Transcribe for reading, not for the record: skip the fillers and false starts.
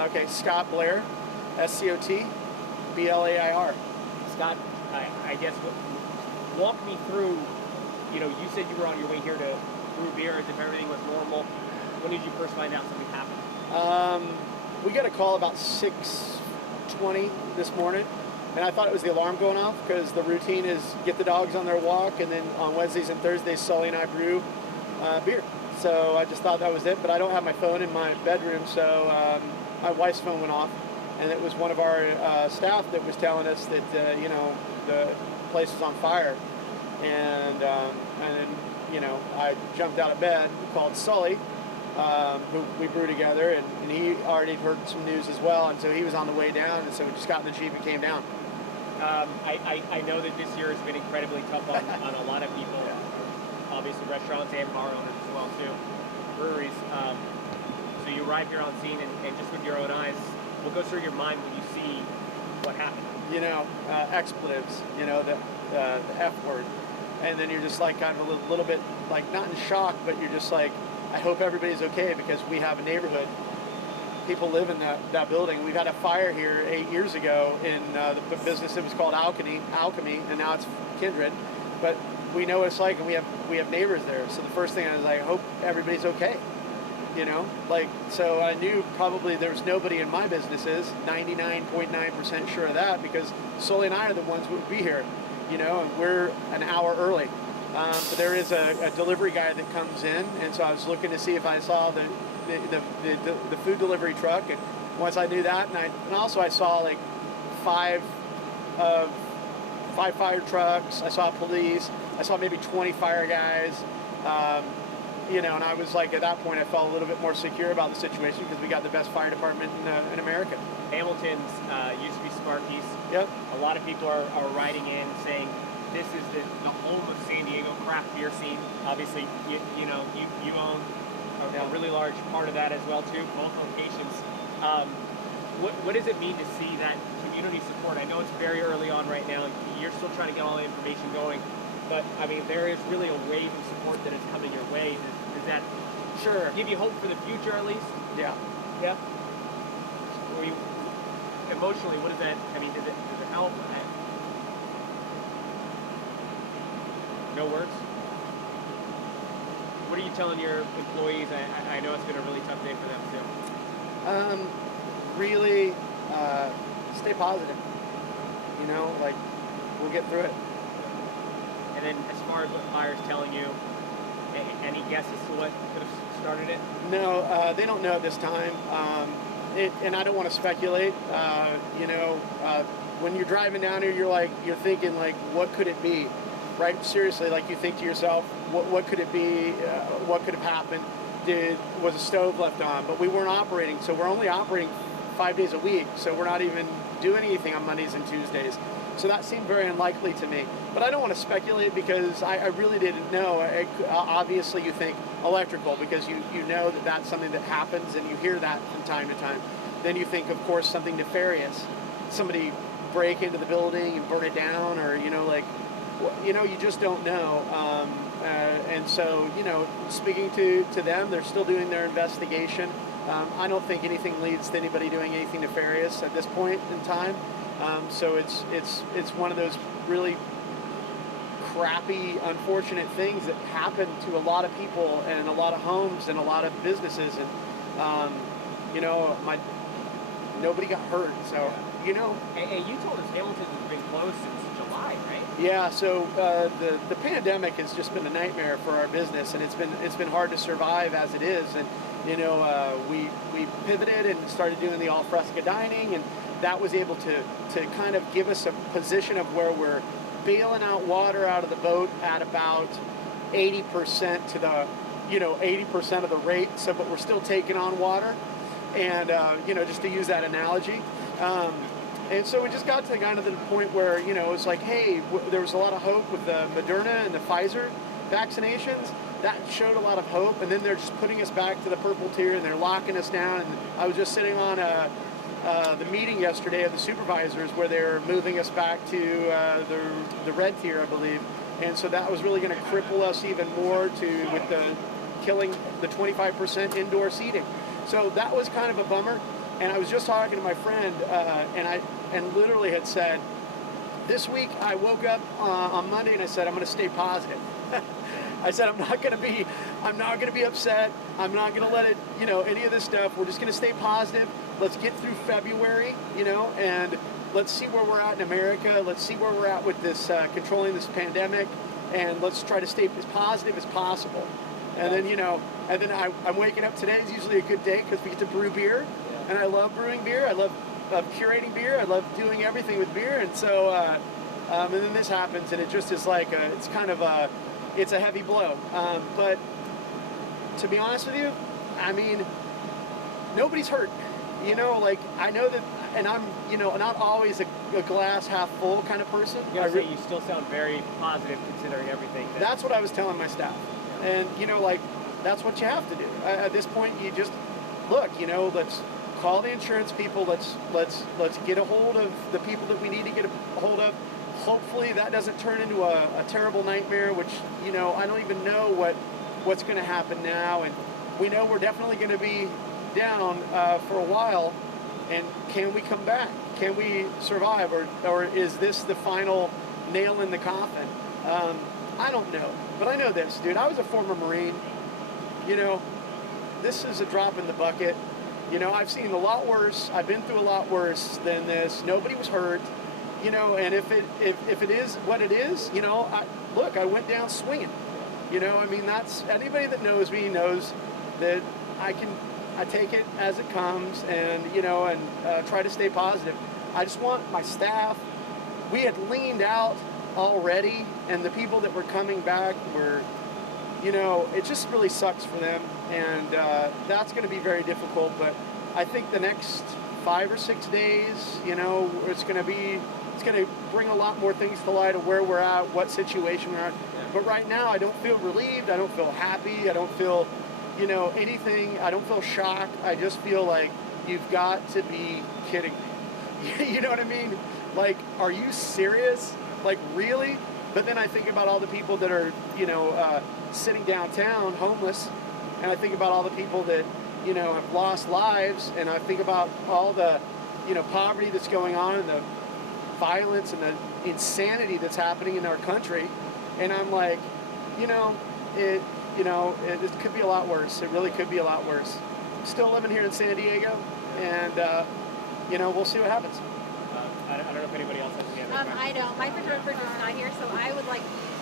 Okay, Scot Blair, SCOT BLAIR. Scott, I guess walk me through. You said you were on your way here to brew beer as if everything was normal. When did you first find out something happened? We got a call about 6:20 this morning, and I thought it was the alarm going off because the routine is get the dogs on their walk, and then on Wednesdays and Thursdays, Sully and I brew beer. So I just thought that was it, but I don't have my phone in my bedroom, so my wife's phone went off, and it was one of our staff that was telling us that the place was on fire, and then I jumped out of bed, called Sully, who we brew together, and he already heard some news as well, and so he was on the way down, and so we just got in the Jeep and came down. I know that this year has been incredibly tough on a lot of people, obviously restaurants and bar owners as well too, breweries. So you arrive here on scene, and just with your own eyes, what goes through your mind when you see what happened? Expletives, the F word. And then you're just like kind of a little bit like not in shock, but you're just like, I hope everybody's okay because we have a neighborhood. People live in that building. We've had a fire here 8 years ago in the business that was called Alchemy, and now it's Kindred. But we know what it's like, and we have neighbors there. So the first thing I was like, I hope everybody's okay. So I knew probably there was nobody in my businesses, 99.9% sure of that, because Sully and I are the ones who would be here, and we're an hour early. But there is a delivery guy that comes in, and so I was looking to see if I saw the food delivery truck, and once I knew that, and also I saw like five fire trucks, I saw police, I saw maybe 20 fire guys, and I was like, at that point I felt a little bit more secure about the situation because we got the best fire department in America. Hamilton's used to be Sparky's. Yep. A lot of people are writing in saying this is the home of San Diego craft beer scene. Obviously, you own a really large part of that as well too, both locations. What does it mean to see that community support? I know it's very early on right now. You're still trying to get all the information going, but I mean, there is really a wave of support that is coming your way. Does that give you hope for the future at least? Yeah. Yeah. Emotionally, what does that? I mean, does it help? No words. What are you telling your employees? I know it's been a really tough day for them too. Really, stay positive. We'll get through it. And then, as far as what fire's telling you, any guesses to what could have started it? No, they don't know at this time. And I don't want to speculate. When you're driving down here, you're thinking like, what could it be? Right? Seriously, like you think to yourself, what could it be? What could have happened? Was a stove left on? But we weren't operating, so we're only operating 5 days a week. So we're not even doing anything on Mondays and Tuesdays. So that seemed very unlikely to me. But I don't want to speculate because I really didn't know. Obviously, you think electrical because you know that that's something that happens and you hear that from time to time. Then you think, of course, something nefarious. Somebody break into the building and burn it down, or you just don't know. And so, speaking to them, they're still doing their investigation. I don't think anything leads to anybody doing anything nefarious at this point in time. So it's one of those really crappy, unfortunate things that happen to a lot of people and a lot of homes and a lot of businesses. And nobody got hurt. So Hey, you told us Hamilton has been closed since July, right? Yeah. So the pandemic has just been a nightmare for our business, and it's been hard to survive as it is. And we pivoted and started doing the al fresco dining, and that was able to kind of give us a position of where we're bailing out water out of the boat at about 80% to the 80% of the rate. So, but we're still taking on water, and just to use that analogy. And so we just got to kind of the point where it's like, hey, there was a lot of hope with the Moderna and the Pfizer vaccinations. That showed a lot of hope, and then they're just putting us back to the purple tier, and they're locking us down. And I was just sitting on the meeting yesterday of the supervisors where they're moving us back to the red tier, I believe. And so that was really going to cripple us even more with killing the 25% indoor seating. So that was kind of a bummer. And I was just talking to my friend, and literally had said, this week I woke up on Monday and I said, I'm going to stay positive. I said, I'm not going to be upset. I'm not going to let it, any of this stuff. We're just going to stay positive. Let's get through February, and let's see where we're at in America. Let's see where we're at with this, controlling this pandemic. And let's try to stay as positive as possible. And then, I'm waking up. Today is usually a good day because we get to brew beer. And I love brewing beer. I love curating beer. I love doing everything with beer. And so, and then this happens, and it just is like, it's a heavy blow. But to be honest with you, I mean, nobody's hurt. I know that, and I'm, not always a glass half full kind of person. You still sound very positive considering everything. That's what I was telling my staff. And, that's what you have to do. At this point, you just, look, let's call the insurance people. Let's get a hold of the people that we need to get a hold of. Hopefully that doesn't turn into a terrible nightmare, which, I don't even know what's going to happen now. And we know we're definitely going to be down for a while. And can we come back? Can we survive? Or is this the final nail in the coffin? I don't know. But I know this, dude. I was a former Marine. This is a drop in the bucket. I've seen a lot worse. I've been through a lot worse than this. Nobody was hurt. And if it is what it is, I went down swinging. That's, anybody that knows me knows that I take it as it comes, and try to stay positive. I just want my staff. We had leaned out already, and the people that were coming back were, it just really sucks for them, and that's going to be very difficult. But I think the next 5 or 6 days, it's going to bring a lot more things to light of where we're at, what situation we're at. But right now, I don't feel relieved. I don't feel happy. I don't feel, anything. I don't feel shocked. I just feel like you've got to be kidding me. You know what I mean? Like, are you serious? Like, really? But then I think about all the people that are, sitting downtown homeless, and I think about all the people that, have lost lives, and I think about all the, poverty that's going on, and the violence and the insanity that's happening in our country, and I'm like, it could be a lot worse. It really could be a lot worse. I'm still living here in San Diego, and we'll see what happens. I don't know if anybody else has any other questions. I don't. My photographer is not here, so I would like to use